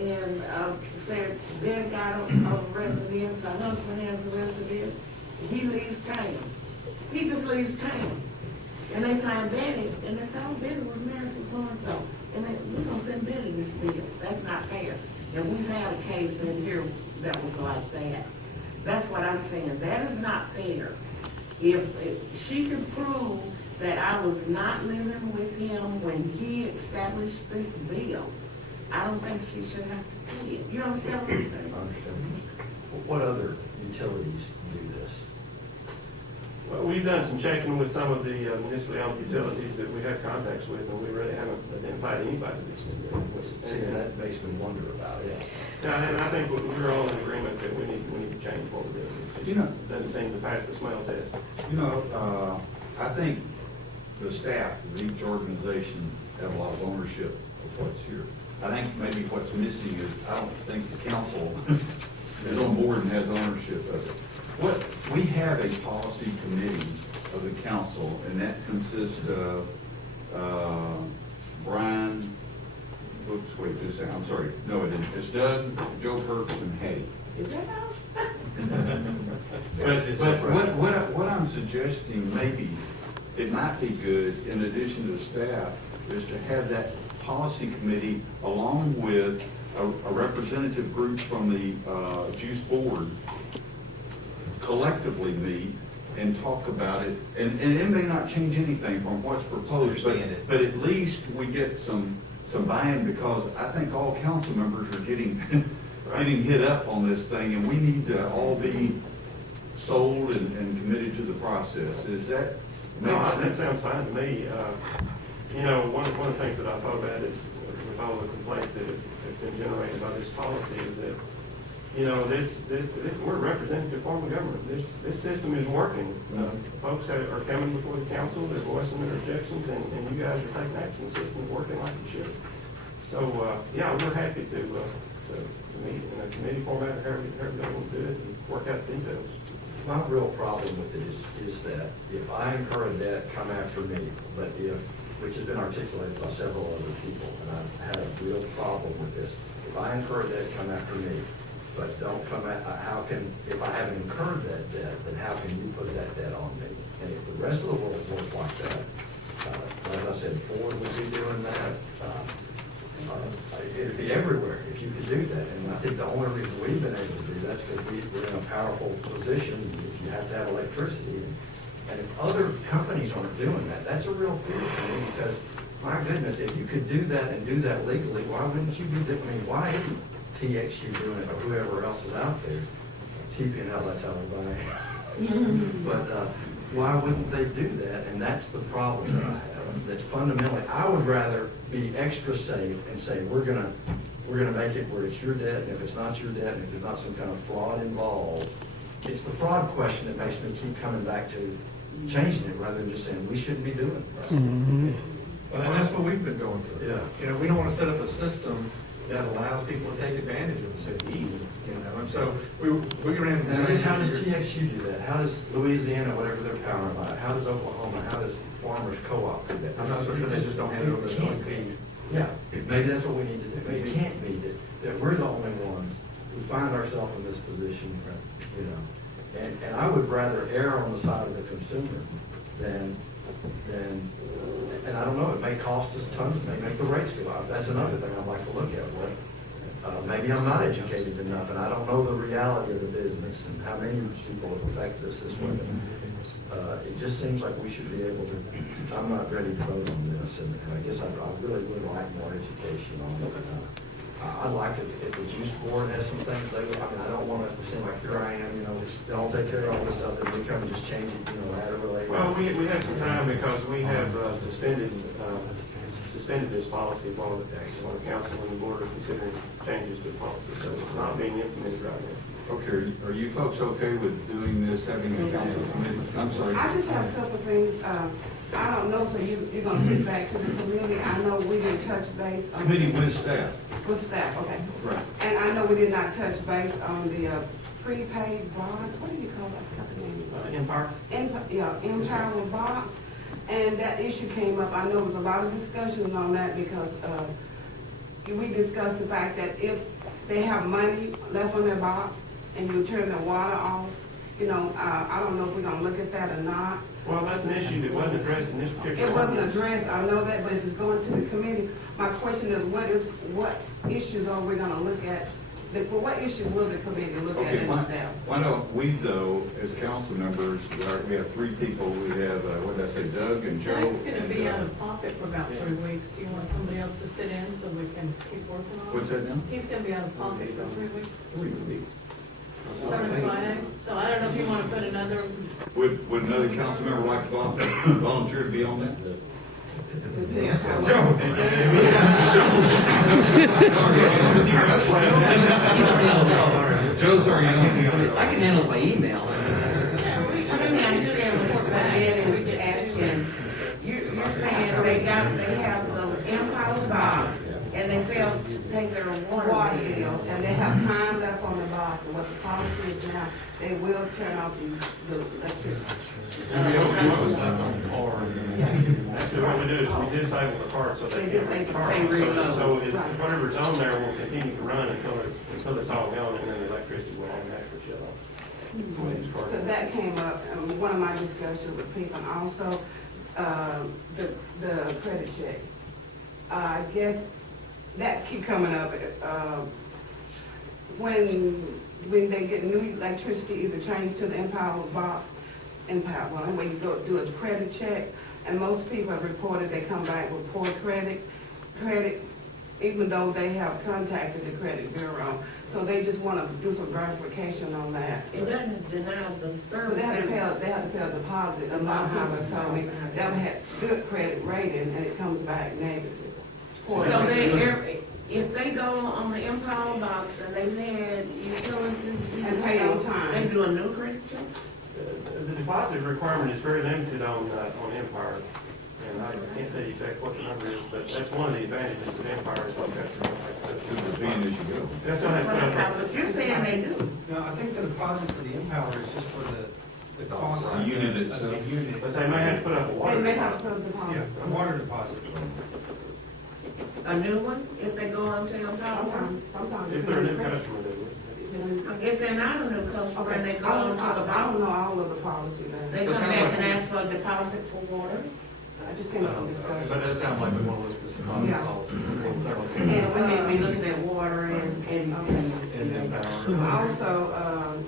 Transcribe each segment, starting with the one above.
and, said, Ben got a residence, her husband has a residence, he leaves town. He just leaves town. And they find Betty, and they say, oh, Betty was married to so-and-so. And then, we're gonna send Betty this bill. That's not fair. And we've had a case in here that was like that. That's what I'm saying. That is not fair. If she could prove that I was not living with him when he established this bill, I don't think she should have to pay it. You understand what I'm saying? I understand. What other utilities do this? Well, we've done some checking with some of the municipally owned utilities that we have contacts with, and we really haven't identified anybody that's been doing See, this. that makes me wonder about it. And I think we're all in agreement that we need to change what we're doing. You know- It doesn't seem to pass the smell test. You know, I think the staff of each organization have a lot of ownership of what's here. I think maybe what's missing is, I don't think the council is on board and has ownership of it. We have a policy committee of the council, and that consists of, Brian, oops, wait, just a second, I'm sorry, no, it isn't. It's Doug, Joe Kurtz, and Hay. Is that how? But what I'm suggesting, maybe it might be good, in addition to the staff, is to have that policy committee along with a representative group from the Juice Board collectively meet and talk about it. And it may not change anything from what's proposed, Understand it. but at least we get some buy-in, because I think all council members are getting hit up on this thing, and we need to all be sold and committed to the process. Is that? No, that sounds fine to me. You know, one of the things that I thought about is, with all the complaints that have been generated by this policy, is that, you know, we're a representative form of government. This system is working. Folks are coming before the council, they're voicing their objections, and you guys are taking action. The system is working like it should. So, yeah, we're happy to meet in a committee format, or however you want to do it, and work out the details. My real problem with it is that if I incur a debt, come after me, but which has been articulated by several other people, and I've had a real problem with this. If I incur a debt, come after me, but don't come if I haven't incurred that debt, then how can you put that debt on me? And if the rest of the world works like that, as I said, Ford would be doing that, it'd be everywhere if you could do that. And I think the only reason we've been able to do that is because we're in a powerful position if you have to have electricity. And if other companies aren't doing that, that's a real fear for me, because, my goodness, if you could do that and do that legally, why wouldn't you be doing, I mean, why isn't TXU doing it, or whoever else is out there? TP&L, that's how we buy it. But why wouldn't they do that? And that's the problem that I have. That fundamentally, I would rather be extra safe and say, we're gonna make it where it's your debt, and if it's not your debt, and if there's not some kind of fraud involved, it's the fraud question that makes me keep coming back to changing it, rather than just saying, we shouldn't be doing this. Well, and that's what we've been going through. Yeah. You know, we don't want to set up a system that allows people to take advantage of the city either, you know, and so we're going to And I guess, how does have. TXU do that? How does Louisiana, whatever their power line, how does Oklahoma, how does Farmers Co-op do that? I'm not so sure they just don't hand it over to the Can't team. be. Yeah, maybe that's what we need to do. Maybe it can't be that we're the only ones who find ourselves in this position, you know. And I would rather err on the side of the consumer than, and I don't know, it may cost us tons, it may make the rates go up. That's another thing I'd like to look at. Maybe I'm not educated enough, and I don't know the reality of the business and how many people have affected us this way. It just seems like we should be able to, I'm not ready to vote on this, and I guess I really would like more education on it. I'd like it if the Juice Board has some things I mean, I don't want it to seem like here I am, you know, they'll take care of all this stuff, and we come and just change it, you know, add or later. Well, we have some time, because we have suspended this policy while the council and the board are considering changes to the policy, so it's not being implemented right now. Okay, are you folks okay with doing this, having a council committee? I'm sorry. I just have a couple of things, I don't know, so you're gonna get back to the committee, I know we didn't touch base on. Committee with staff. With staff, okay. Right. And I know we did not touch base on the prepaid bonds, what do you call that company? Empire? Empire bonds, and that issue came up, I know there was a lot of discussion on that, because we discussed the fact that if they have money left on their box and you turn the water off, you know, I don't know if we're gonna look at that or not. Well, that's an issue that wasn't addressed in this particular. It wasn't ordinance. addressed, I know that, but if it's going to the committee, my question is, what issues are we gonna look at? What issue will the committee look at Okay, in the staff? why don't we though, as council members, we have three people, we have, what did I say, Doug and Joe? Doug's gonna and, be out of pocket for about 3 weeks. Do you want somebody else to sit in so we can keep working on it? What's that now? He's gonna be out of pocket for 3 weeks, 3 weeks. starting Friday. So I don't know if you wanna put another, Would another council member like to volunteer to be on that? Joe's already on. I can handle it by email. Let me understand what Ben is asking. You're saying they have the Impala box, and they failed to take their water Water bill. bill, and they have time left on the box, and what the policy is now, they will turn off the electricity. And we don't know what's left on the car. Actually, what we do is we disable the card so they They can't disable, recharge. they reload. So it's, Right. whatever's on there will continue to run until it's all gone, and then the electricity will automatically shut off. When it's card- So that came up, one of my discussions with people, and also, the credit check. I guess that keep coming up, when they get new electricity, either change to the Empower box, well, when you go do a credit check, and most people have reported they come back with poor credit, even though they have contacted the credit bureau. So they just wanna do some verification on that. It doesn't deny the But service. they have to pay a deposit, a lot of people told me, they had good credit rating, and it comes back negative. Poor So credit. if they go on the Impala box and they've had utilities. And pay on time. They do a new credit check? The deposit requirement is very limited on Empire, and I can't tell you exactly what the number is, but that's one of the advantages of Empire is like that. Should be being as you go. That's gonna have to put up But you're saying they do. No, I think the deposit for the Empower is just for the cost The of unit the itself. unit. But they may have to put up a water. They may have deposit. some deposit. Yeah, a water deposit. A new one, if they go on to Impala? Sometimes. If they're a new customer, they would. If they're not a new customer and they Okay, go I on don't, to I the don't box, know all of the policy they then. come back and ask for a deposit for water? I just came up with But discussion. that sounds like we want to look at this Yeah. policy. And we need to be looking at water and. And Empower. Also,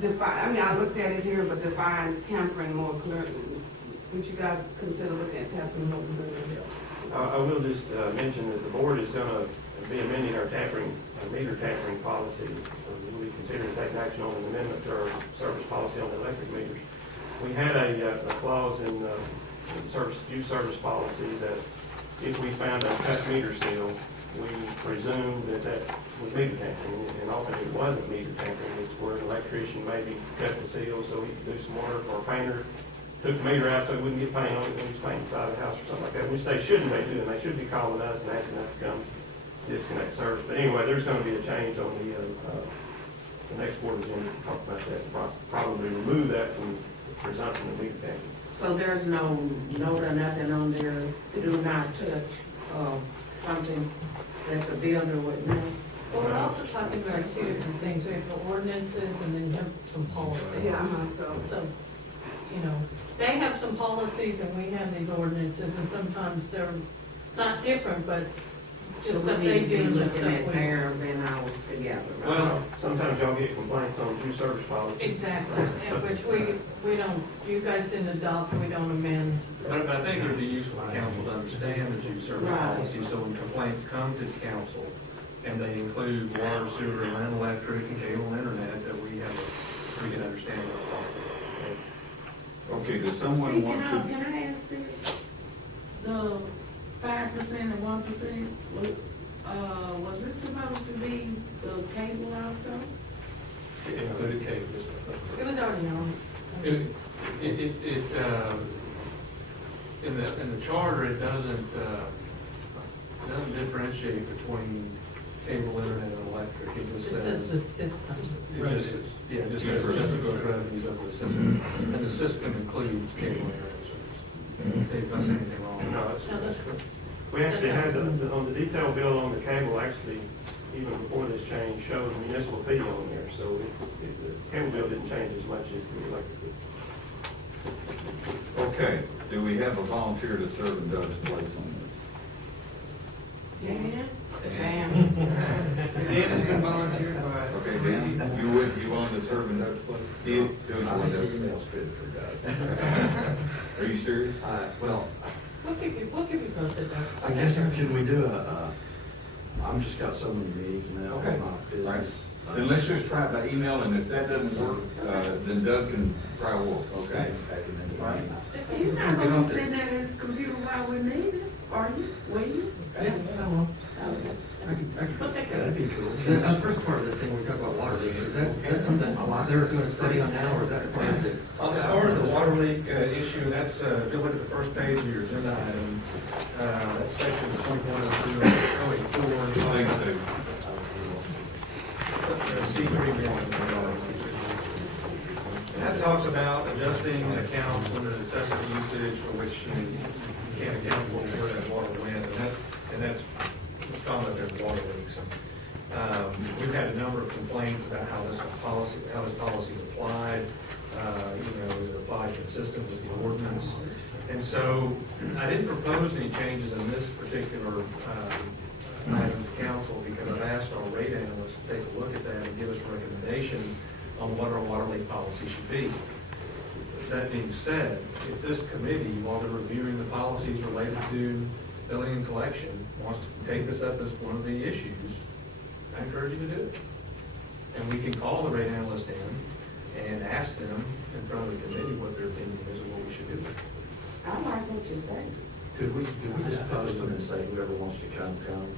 define, I mean, I looked at it here, but define tampering more clearly. Would you guys consider looking at tampering more clearly? I will just mention that the board is gonna be amending our meter tampering policy. We'll be considering taking action on an amendment to our service policy on the electric meters. We had a clause in the use service policy that if we found a cut meter seal, we presumed that that was meter tampering, and often it wasn't meter tampering. It's where an electrician maybe cut the seal so he could do some work, or a painter took the meter out so he wouldn't get paint on it when he was painting inside the house or something like that, which they shouldn't be doing. They should be calling us and asking us to come disconnect service. But anyway, there's gonna be a change on the next board agenda to talk about that, probably remove that from the presumption of meter tampering. So there's no note or nothing on there, do not touch, something that the builder would know? well, we're also talking about two different things. We have the ordinances and then you have some policies. Yeah, So, you know, they have some policies and we have these ordinances, and sometimes they're not different, but just So stuff we they need to do be and looking stuff at we. theirs and ours together. right? Well, Sometimes y'all get complaints on use service policy. Exactly, and which we don't, you guys didn't adopt, we don't amend. but I think it would be useful for council to understand the due service Right. policy, so when complaints come to the council, and they include water, sewer, land, electric, and cable and internet, that we have a pretty good understanding of the policy. Okay, does someone want Speaking of, to, can I ask this? The 5% and 1%, was it supposed to be the cable also? It included cable. It was already on. In the charter, it doesn't differentiate between cable, internet, and electric. It It just just says. says the system. It just, yeah, it just says general revenues of the system, and the system includes cable and internet service. They've not said anything wrong. No, that's correct. We actually had, on the detail bill on the cable, actually, even before this change, showed municipal fee on there, so the cable bill didn't change as much as the electric bill. Okay, do we have a volunteer to serve in Doug's place on Dan? Damn. Dan has been volunteered by. this? Okay, Dan, you willing to serve in Doug's place? Doug's I willing think to- email's good for Doug. Are you serious? Well, We'll keep you posted, Doug. I guess, can we do I'm just got so many meetings now Okay. in my Right. business. Then let's just try it by email, and if that doesn't work, then Doug can try to work, okay? Right. He's not gonna send that his computer while we need it, are you? Will you? We'll take care That'd of it. be cool. The first part of this thing, we talk about water leaks, is that something they're doing a study on now, or is that part of this? As far as the water leak issue, that's, if you look at the first page of your agenda item, that's section 2102, I think so. C31. And that talks about adjusting accounts when there's excessive usage for which you can't account for where that water went, and that's talking about their water leaks. We've had a number of complaints about how this policy is applied. Is it applied consistent with the ordinance? And so I didn't propose any changes in this particular item to council because I've asked our rate analysts to take a look at that and give us a recommendation on what our water leak policy should be. That being said, if this committee, while they're reviewing the policies related to billing and collection, wants to take this up as one of the issues, I encourage you to do it. And we can call the rate analyst in and ask them in front of the committee what their opinion is of what we should do. I like what you say. Could we just post them and say whoever wants to come, come?